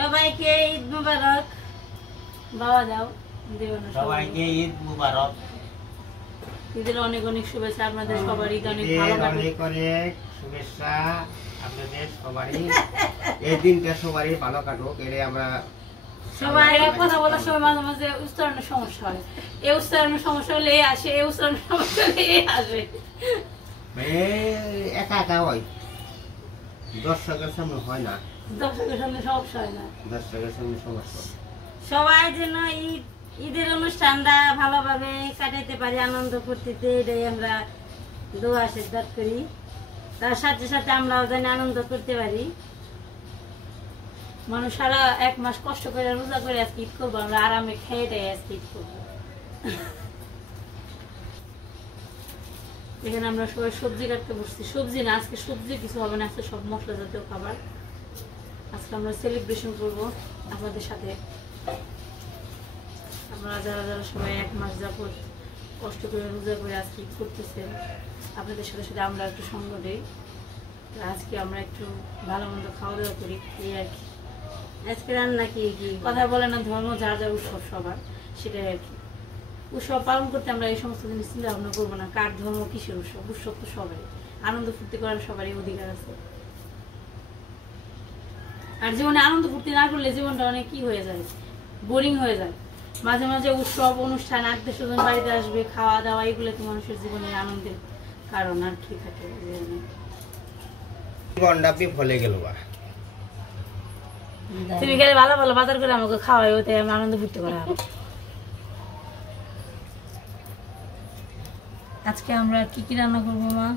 সবাইকে ঈদ মুবারক। বাবা দাও সবাইকে ঈদ মুবারক। ঈদের অনেক অনেক শুভেচ্ছা আপনাদের সবার। ঈদ অনেক ভালো কাটুক। অনেক অনেক শুভেচ্ছা আপনাদের সবারই। এই দিনটা সবারই ভালো কাটুক। এর আমরা সবাই কথা বলার সময় মাঝে মাঝে উচ্চারণের সমস্যা হয়। এই উচ্চারণের সমস্যা হলে আসে, এই উচ্চারণের সমস্যা হলে আসে। একা একা হয়, দর্শকের সামনে হয় না। দর্শকের সামনে সমস্যা হয় না, দর্শকের সামনে সমস্যা। সবাই যেন ঈদের অনুষ্ঠানটা ভালোভাবে কাটাইতে পারি, আনন্দ ফুর্তিতে, এটাই আমরা দোয়া আশীর্বাদ করি। তার সাথে সাথে আমরাও যেন আনন্দ করতে পারি। মানুষ সারা এক মাস কষ্ট করে রোজা করে আজকে ঈদ করবো, আমরা আরামে খেয়ে দেয় আজকে ঈদ করবো। এখানে আমরা সবাই সবজি কাটতে বসছি। সবজি না, আজকে সবজি কিছু হবে না, আজকে সব মশলা জাতীয় খাবার। আজকে আমরা সেলিব্রেশন করবো আপনাদের সাথে। আমরা যারা যারা সবাই এক মাস যাবত কষ্ট করে রোজা করে আজকে ঈদ করতেছে, আপনাদের সাথে সাথে আমরা একটু সঙ্গ দিই। আজকে আমরা একটু ভালো মন্দ খাওয়া দাওয়া করি, এই আর কি। আজকে রান্না কি কথা বলে না, ধর্ম যার যার উৎসব সবার, সেটাই আর কি। উৎসব পালন করতে আমরা এই সমস্ত জিনিস চিন্তা ভাবনা করবো না, কার ধর্ম কিসের উৎসব। উৎসব তো সবাই, আনন্দ ফুর্তি করার সবারই অধিকার আছে। আর জীবনে আনন্দ ফুর্তি না করলে জীবনটা অনেক কি হয়ে যায়, বোরিং হয়ে যায়। মাঝে মাঝে উৎসব অনুষ্ঠান, আত্মীয় স্বজন বাড়িতে আসবে, খাওয়া দাওয়া, এগুলো তো মানুষের জীবনের আনন্দের কারণ। আর কি থাকে ফলে গেল। তুমি গেলে ভালো ভালো বাজার করে আমাকে খাওয়াই, ওতে আমি আনন্দ ফুর্তি করা হবে। আজকে আমরা কি কি রান্না করবো মা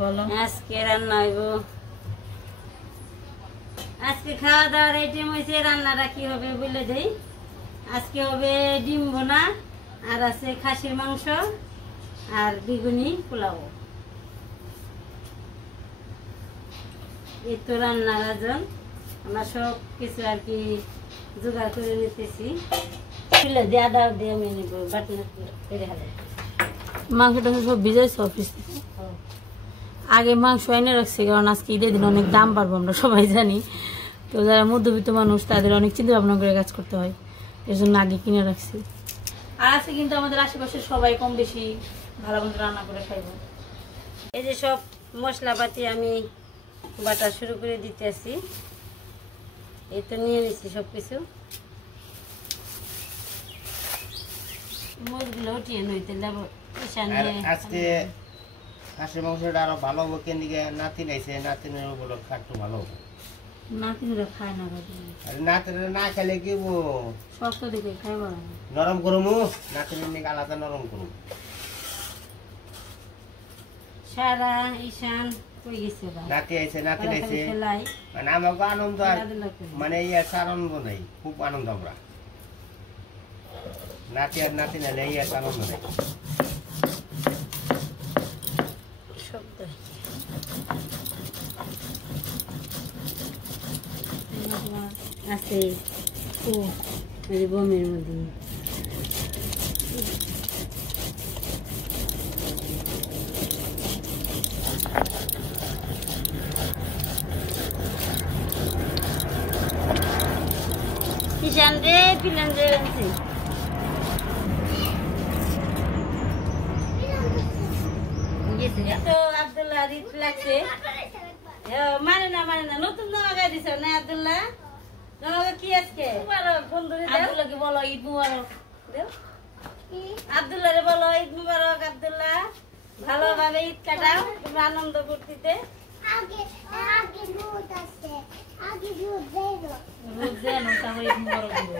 বলো? আজকে রান্না হইব, আজকে খাওয়া দাওয়ার আইটেম হয়েছে। রান্নাটা কি হবে বলে দেই। আজকে হবে ডিম ভুনা, আর আছে খাসির মাংস, আর বেগুনি পোলাও। এই তো রান্নার আয়োজন। আমরা সব কিছু আর কি জোগাড় করে নিতেছি। দিয়ে আদা দিয়ে আমি নিব, বাটি মাংসটা সব ভিজাইছে অফিস থেকে। আগে মাংস এনে রাখছি, কারণ আজকে ঈদের দিন অনেক দাম পারবো, আমরা সবাই জানি। তো যারা মধ্যবিত্ত মানুষ তাদের অনেক চিন্তা ভাবনা করে কাজ করতে হয়, এর জন্য আগে কিনে রাখছি। আর আজকে কিন্তু আমাদের আশেপাশে সবাই কম বেশি ভালো মন্দ রান্না করে খাইব। এই যে সব মশলাপাতি আমি বাটা শুরু করে দিতে আসি। এই তো নিয়ে নিচ্ছি সব কিছু। মুরগুলো উঠিয়ে নইতে দেবো। আজকে খাসির মাংসটা আরো ভালো হবে, কেন দিকে নাতি নাইছে, নাতিনের বলো খাট্টু ভালো হবে। নাতিনরা খায় না, নাতিরা না খেলে কি শক্ত দিকে খাইব, নরম করমু, নাতিনের নিকে আলাদা নরম করমু। সারা ঈশান কই গেছে, নাতি আইছে, নাতি নাইছে, মানে আমাকে আনন্দ। আর মানে আনন্দ নাই, খুব আনন্দ আমরা। নাতি আর নাতি নাইলে এই আনন্দ নেই। আছে বমের মধ্যে ঈশান রে পিলান রে আনছি। তো আব্দুল্লাহ ঈদ লাগছে, মানে না নতুন জামা গায়ে দিছ না আব্দুল্লাহ? জামাকে কি আজকে আব্দুল্লাহকে বলো ঈদ মুবারক। আব্দুল্লাহ রে বলো ঈদ মুবারক। আব্দুল্লাহ ভালোভাবে ঈদ কাটাও, তোমরা আনন্দ ফুর্তিতে। ঈদ মুবারক দিব।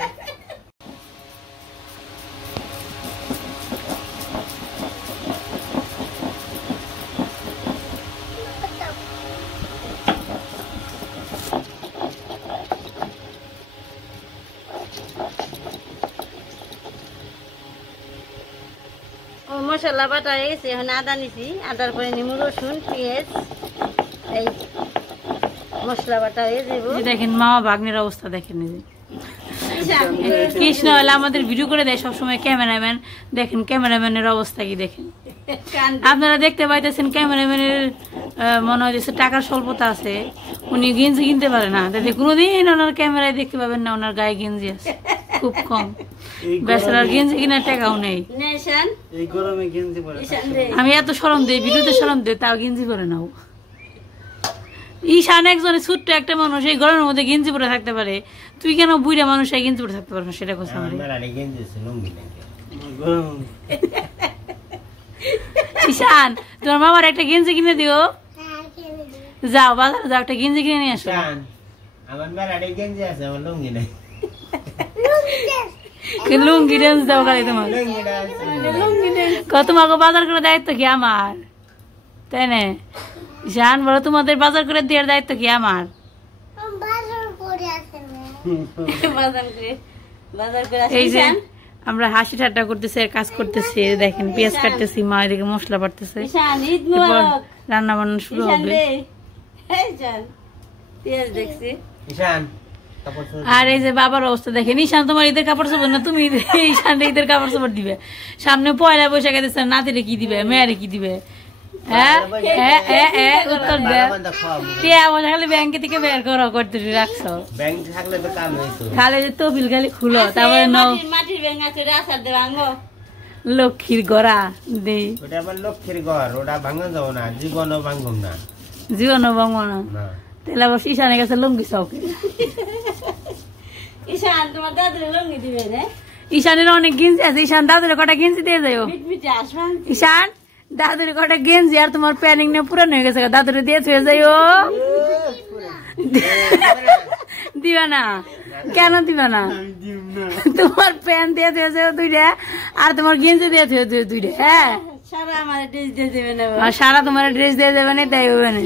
মশলা বাটা হয়ে গেছে, এখন আদা নিছি, আদার পরে নিমু রসুন পেঁয়াজ, এই মশলা বাটা হয়ে যাবো। দেখেন মামা ভাগ্নের অবস্থা দেখেন, কৃষ্ণ হলে আমাদের ভিডিও করে দেয় সবসময় ক্যামেরাম্যান। দেখেন ক্যামেরাম্যানের অবস্থা কি দেখেন। আপনারা দেখতে পাইতেছেন ক্যামেরাম্যানের মনে হয় যে টাকার স্বল্পতা আছে, উনি গেঞ্জি কিনতে পারে না, তাতে কোনোদিন ওনার ক্যামেরায় দেখতে পাবেন না ওনার গায়ে গেঞ্জি আছে, খুব কম। বেচারার গেঞ্জি কেনার টাকাও নেই। আমি এত শরম দিই, ভিডিওতে শরম দিই, তাও গেঞ্জি পরে নাও। ঈশান একজনে ছোট্ট একটা মানুষ এই গরমের মধ্যে গেঞ্জি পরে থাকতে পারে, তুই কেন বুড়া মানুষ এই গেঞ্জি পরে থাকতে পারো না? সেটা কথা ঈশান, তোমার মামার একটা গেঞ্জি কিনে দিও। যাও বাজারে যাও, একটা গেঞ্জি কিনে নিয়ে আসো। আমার মেলারে গেঞ্জি আছে, আমার লুঙ্গি নাই। লুঙ্গি ডেন্স দাও খালি তোমার, তোমাকে বাজার করে দায়িত্ব কি আমার, তাই না? ঈশান বলো, তোমাদের বাজার করে দেওয়ার দায়িত্ব কি আমার? এই যে আমরা হাসি ঠাট্টা করতেছি, কাজ করতেছি, দেখেন পেঁয়াজ কাটতেছি, মা এদিকে মশলা বাটতেছে, রান্না বান্না শুরু হবে। আর এই যে বাবার অবস্থা দেখেন, ঈশান তোমার ঈদের কাপড় চোপড় না, তুমি ঈশান ঈদের কাপড় চোপড় দিবে, সামনে পয়লা বৈশাখ দিচ্ছে, নাতিরে কি দিবে, মেয়েরে কি দিবে? উত্তর খালি ব্যাংকে থেকে বের করো, করতে রাখছো খালি তবিল খালি খুলো, তারপরে লক্ষ্মীর গড়া দেই, লক্ষ্মীর ঘর, ওটা ভাঙা যাবো না, জীবনও ভাঙব না, জীবনও ভাঙবো না। তাহলে আবার ঈশানের কাছে লুঙ্গি চাওকে, ঈশান তোমার দাদুর লুঙ্গি দিবে রে? ঈশানের অনেক গেঞ্জি আছে, ঈশান দাদুরে কটা গেঞ্জি দিয়ে যাও। ঈশান দাদুর কটা গেঞ্জি আর তোমার প্যানিং নিয়ে পুরানো হয়ে গেছে, দাদুরে দিয়ে থুয়ে যাইও। দিবা না? কেন দিবা না? তোমার প্যান্ট দিয়ে থুয়ে যাও দুইটা, আর তোমার গেঞ্জি দিয়ে থুয়ে দুইটা। হ্যাঁ, সারা আমার ড্রেস দিয়ে দেবে না, আর সারা তোমার ড্রেস দিয়ে দেবে না, তাই হবে না।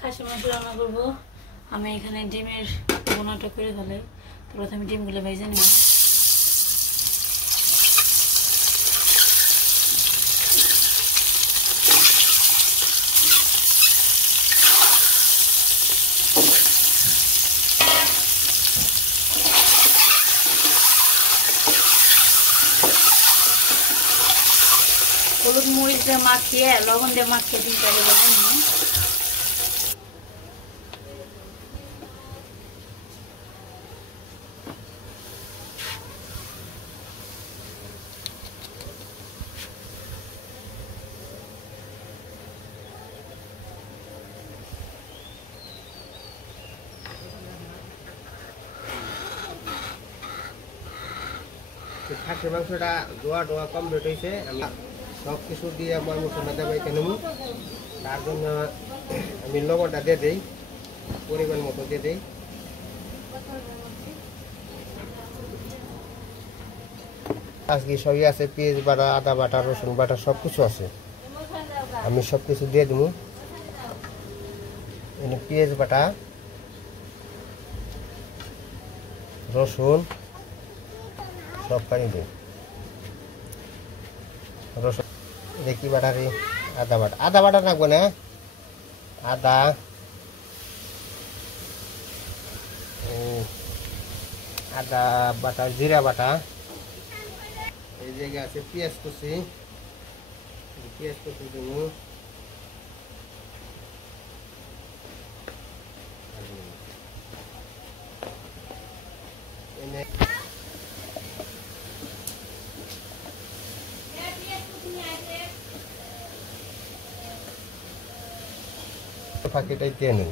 খাসি মাংস রান্না করবো আমি। এখানে ডিমের বোনাটা করে ফেলে, তো প্রথমে ডিমগুলো ভেজে নেব। হলুদ মরিচ দিয়ে মাখিয়ে, লবণ দিয়ে মাখিয়ে ডিমটাকে ভেজে নেব। খাসির মাংসটা ধোয়া টোয়া কমপ্লিট হয়েছে, আমি সব কিছু দিয়ে আমার মশলা দেবাইতে নেব। তার জন্য আমি লবণটা দিয়ে দিই, পরিমাণ মতো দিয়ে দিই। আজকে সবই আছে, পেঁয়াজ বাটা, আদা বাটা, রসুন বাটা, সব কিছু আছে। আমি সব কিছু দিয়ে দেবো। পেঁয়াজ বাটা, রসুন সব পানি দিই, রসুন দেখি বাটারে, আদা বাটা, আদা বাটা রাখবো না, আদা, আদা বাটা, জিরা বাটা, এই জায়গায় আছে পেঁয়াজ কুচি, পেঁয়াজ কুচি দেবো, ফাঁকিটাই দিয়ে নিই,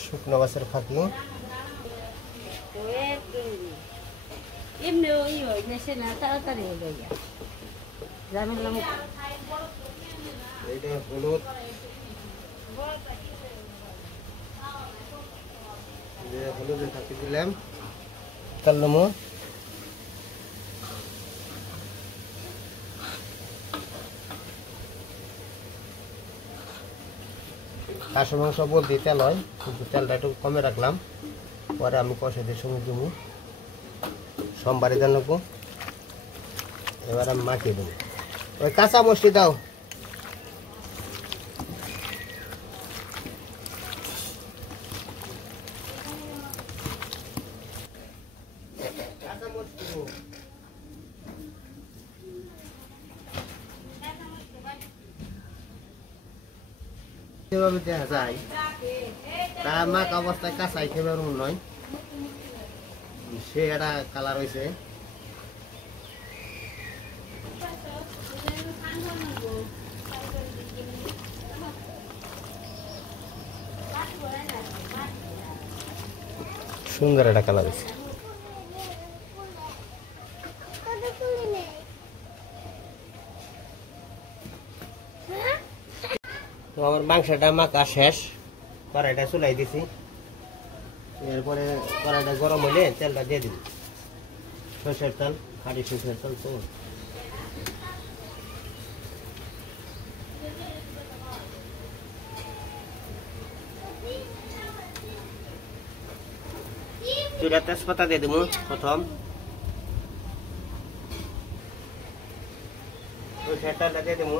শুকনো মাছের ফাঁকি। এমনি ওই হয় মেশে না, তাড়াতাড়ি হয়ে যায় ঝামেলা মুখ। এইটা হলুদ, হলুদের ফাঁকি দিলাম, কালমো, খাসির মাংস বলতে তেল হয়, কিন্তু তেলটা একটু কমে রাখলাম, পরে আমি কষাইদের সঙ্গে দেবো। সোমবারে জানাবো। এবার আমি মাখিয়ে দেবো। ওই কাঁচা মশলি দাও। যেভাবে দেখা যায় তা মাখ অবস্থায় কাঁচাই খেবে নয়, সে একটা কালার হয়েছে। সুন্দর একটা কালার হয়েছে। তো আমার মাংসটা মাখা শেষ, কড়াইটা চুলাই দিছি। এরপরে কড়াইটা গরম হলে তেলটা দিয়ে দিবি, সরষের তেল, খাঁটি সরষের তেল। তো দুটা তেজপাতা দিয়ে দেবো প্রথম, সরষের তেলটা দিয়ে দেবো।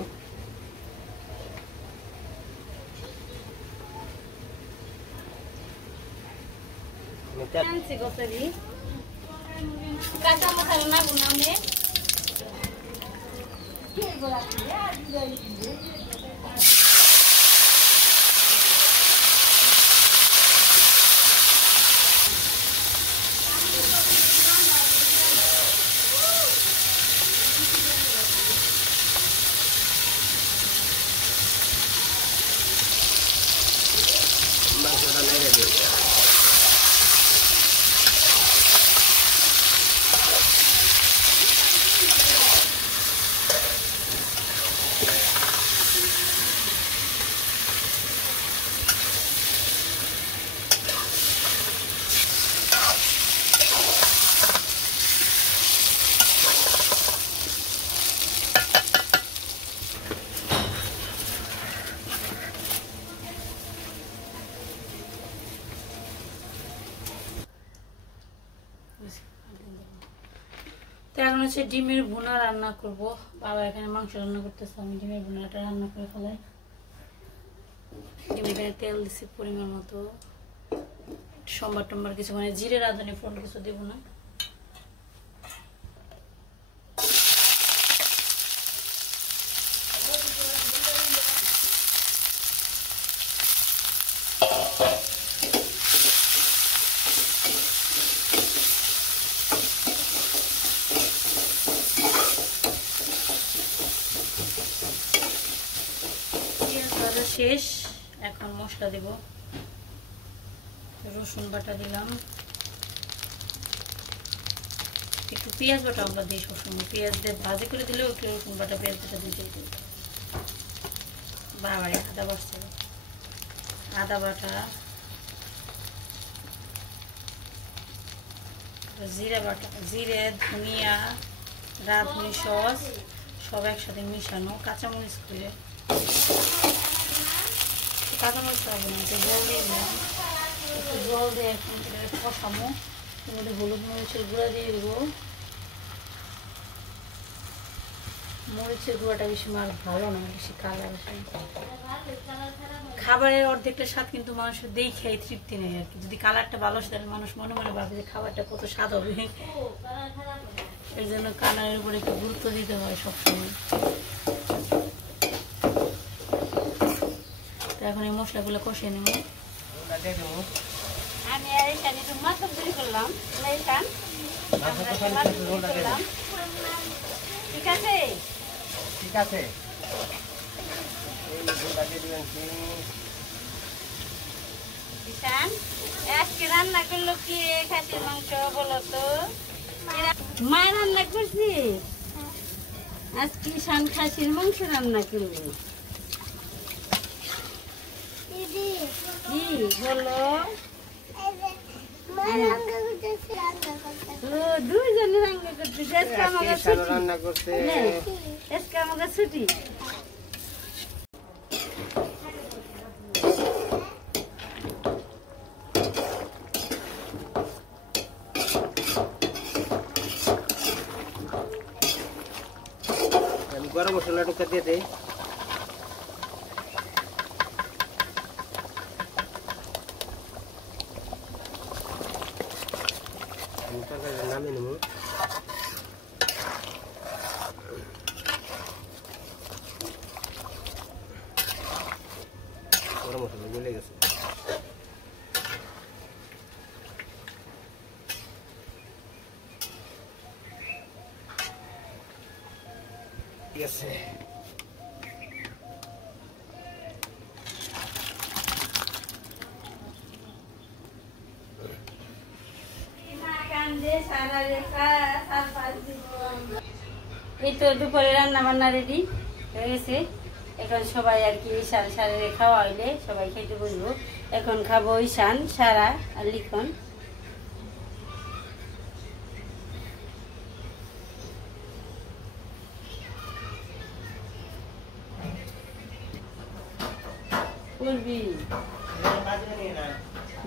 আনছি গোসরি কাঁচা মশলা না গুনামে মাংসটা নেড়ে দিই। তো এখন হচ্ছে ডিমের ভুনা রান্না করব। বাবা এখানে মাংস রান্না করতেছে, আমি ডিমের ভুনাটা রান্না করে ফেলাই। ডিম এখানে তেল দিচ্ছি পরিমাণ মতো, সোমবার টোমবার কিছু মানে জিরে রাঁধুনি ফোড়ন কিছু দেবো না। শেষ, এখন মশলা দেব। রসুন বাটা দিলাম, একটু পেঁয়াজ বাটা আমরা দিই সবসময়, পেঁয়াজ দিয়ে ভাজি করে দিলেও একটু রসুন বাটা পেঁয়াজ বাটা দিতে দিই। বাবারে আদা বাটছে, আদা বাটা, জিরা বাটা, জিরে ধনিয়া রাঁধুনি সস সব একসাথে মিশানো, কাঁচামরিচ করে, কাঁচামরিচ খাবো না, জল দিয়ে দিলাম, একটু জল দিয়ে এখন কষামো। এর মধ্যে হলুদ মরিচের গুঁড়া দিয়ে দেবো। মরিচের গুঁড়াটা বেশি মার ভালো না, বেশি কালার আসে। খাবারের অর্ধেকটা স্বাদ কিন্তু মানুষের দেখে তৃপ্তি নেই আর কি। যদি কালারটা ভালো আসে তাহলে মানুষ মনে মনে ভাবে যে খাবারটা কত স্বাদ হবে। এর জন্য কালারের উপরে একটু গুরুত্ব দিতে হয় সবসময়। তো এখন এই মশলাগুলো কষিয়ে নেব। আমি আর এখানে একটু মাছ তরকারি করলাম, ঠিক আছে ঠিক আছে। আজকে রান্না করলো কি খাসির মাংস বলো তো? মা রান্না করছি আজকে, শান খাসির মাংস রান্না করলো। কি বলো? দুইজনে রান্না করতে, আজকে আমাকে ছুটি। মশলাটুকু দিয়ে দেই। তরকারিটা নামিয়ে নেব। গরম মশলা গলে গেছে। ঠিক আছে, এই তো দুপুরে রান্না বান্না রেডি হয়ে গেছে। এখন সবাই আর কি ঈশান সারে খাওয়া হইলে সবাই খেতে বসবো। এখন খাবো ঈশান, সারা আর লিখন। বলবি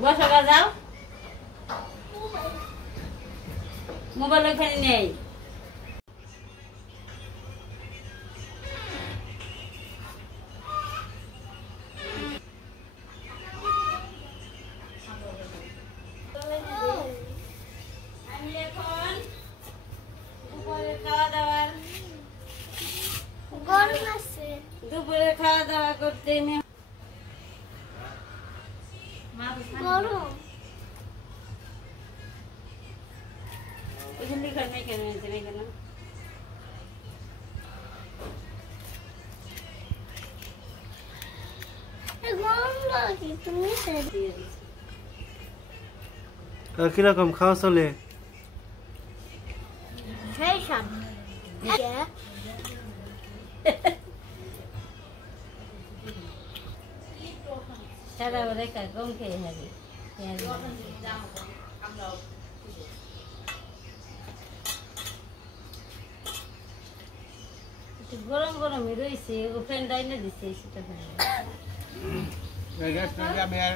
বসা যাও, মোবাইল ওখানে নেই। আমি এখন দুপুরে খাওয়া দাওয়ার দুপুরে খাওয়া দাওয়া করতে এখানে লিখন নেই কেন কেন কিরকম খাওয়া চলে? সারা রেখা কম খেয়ে হবে। গরম গরমই রয়েছে, ও ফ্যান ডাইনে দিচ্ছে সেটা। আমি আর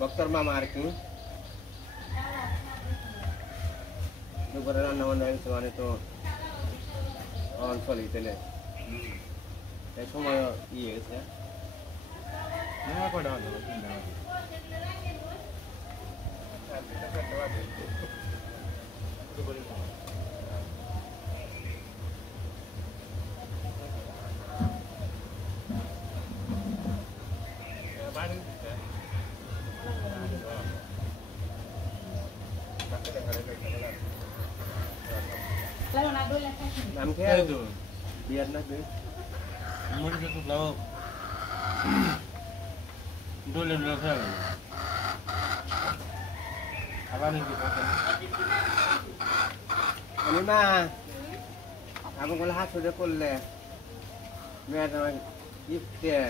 বক্তর মামা আর কি দুপুরে রান্না বান্না হয়েছে, মানে তো অঞ্চলই তেলে এই সময় ইয়ে গেছে। নাম খেয়ে বিয়ার না আমি মা আমাকে হাত সোজা করলে মেয়ের আমার গিফট দিয়ে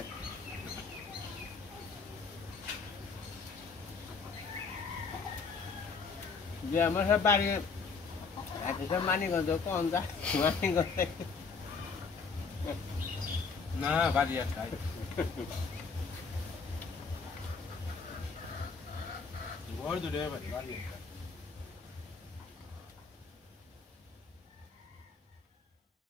যে আমার সব বাড়ি সব মানিগঞ্জ কম যায় মানিগঞ্জে না বাড়ি আছে ঘর দূরে বাড়ি আছে।